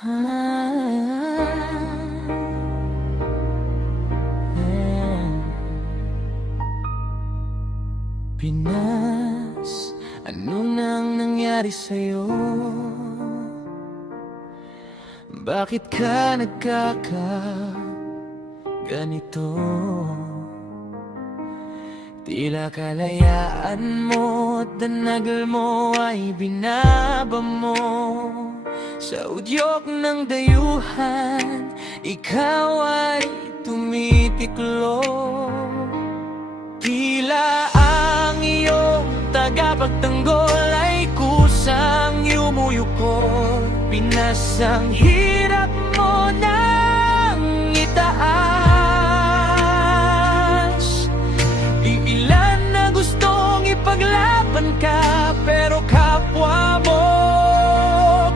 Pinas, ano nang nangyari sa'yo? Bakit ka nagkakaganito? Tila kalayaan mo at danagal mo ay binaba mo sa udyok ng dayuhan, ikaw ay tumitiklo. Tila ang iyong tagapagtanggol ay kusang yumuyukot. Pinas, ang hirap mo nang itaas. Iilan na gustong ipaglaban ka, pero kapwa mo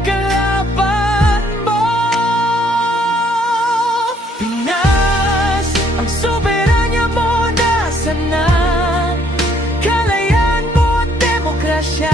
kalaban mo. Pinas, ang soberanya mo nasaan na? Kalayaan mo at demokrasya,